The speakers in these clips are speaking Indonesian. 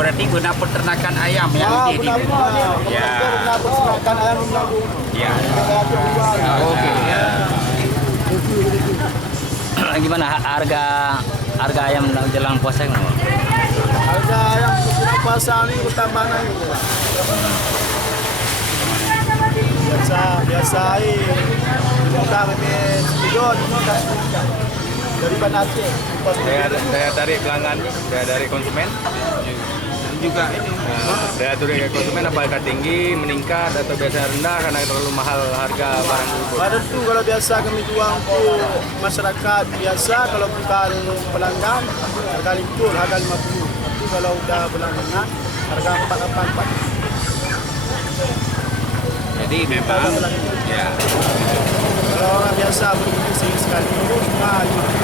berarti guna peternakan ayam yang di sini. Ya. Guna peternakan ayam mengganggu. Ya. Oke. Ya. Gimana harga ayam jelang puasa gimana? Harga ayam menjelang puasa ini bertambah naik. Biasa kita pakai studio dari Bandar Aceh. Daya tarik pelanggan, daya tarik konsumen. Juga ini. Daya tarik konsumen apakah tinggi, meningkat atau biasa rendah karena terlalu mahal harga barang tersebut? Pada itu kalau biasa kami jual untuk masyarakat biasa, kalau bukan pelanggan harga 50, harga 50. Tapi kalau udah pelanggan harga 484. Jadi memang ya. Kalau orang biasa berburu sekali itu cuma 50.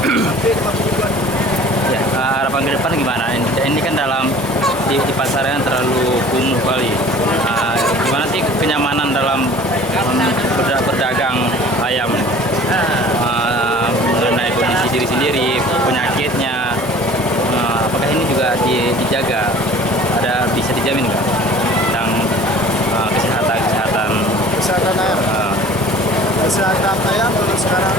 Hampir 50. Ya, harapan ke depan gimana? Ini kan di pasaran terlalu kumuh kali. Gimana sih kenyamanan dalam berdagang ayam? Mengenai kondisi diri sendiri, penyakitnya, apakah ini juga dijaga? Bisa dijamin nggak? Tentang Kesehatan ayam. Kesehatan ayam kalau sekarang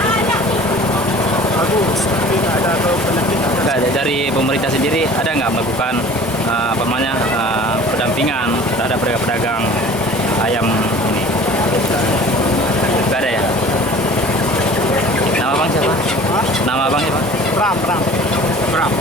bagus, tapi nggak ada kalau penyakit. Nggak, dari pemerintah sendiri ada nggak melakukan pendampingan terhadap pedagang ayam ini? Nggak ada ya? Nama abang siapa? Nama abang siapa? Ram. Berapa?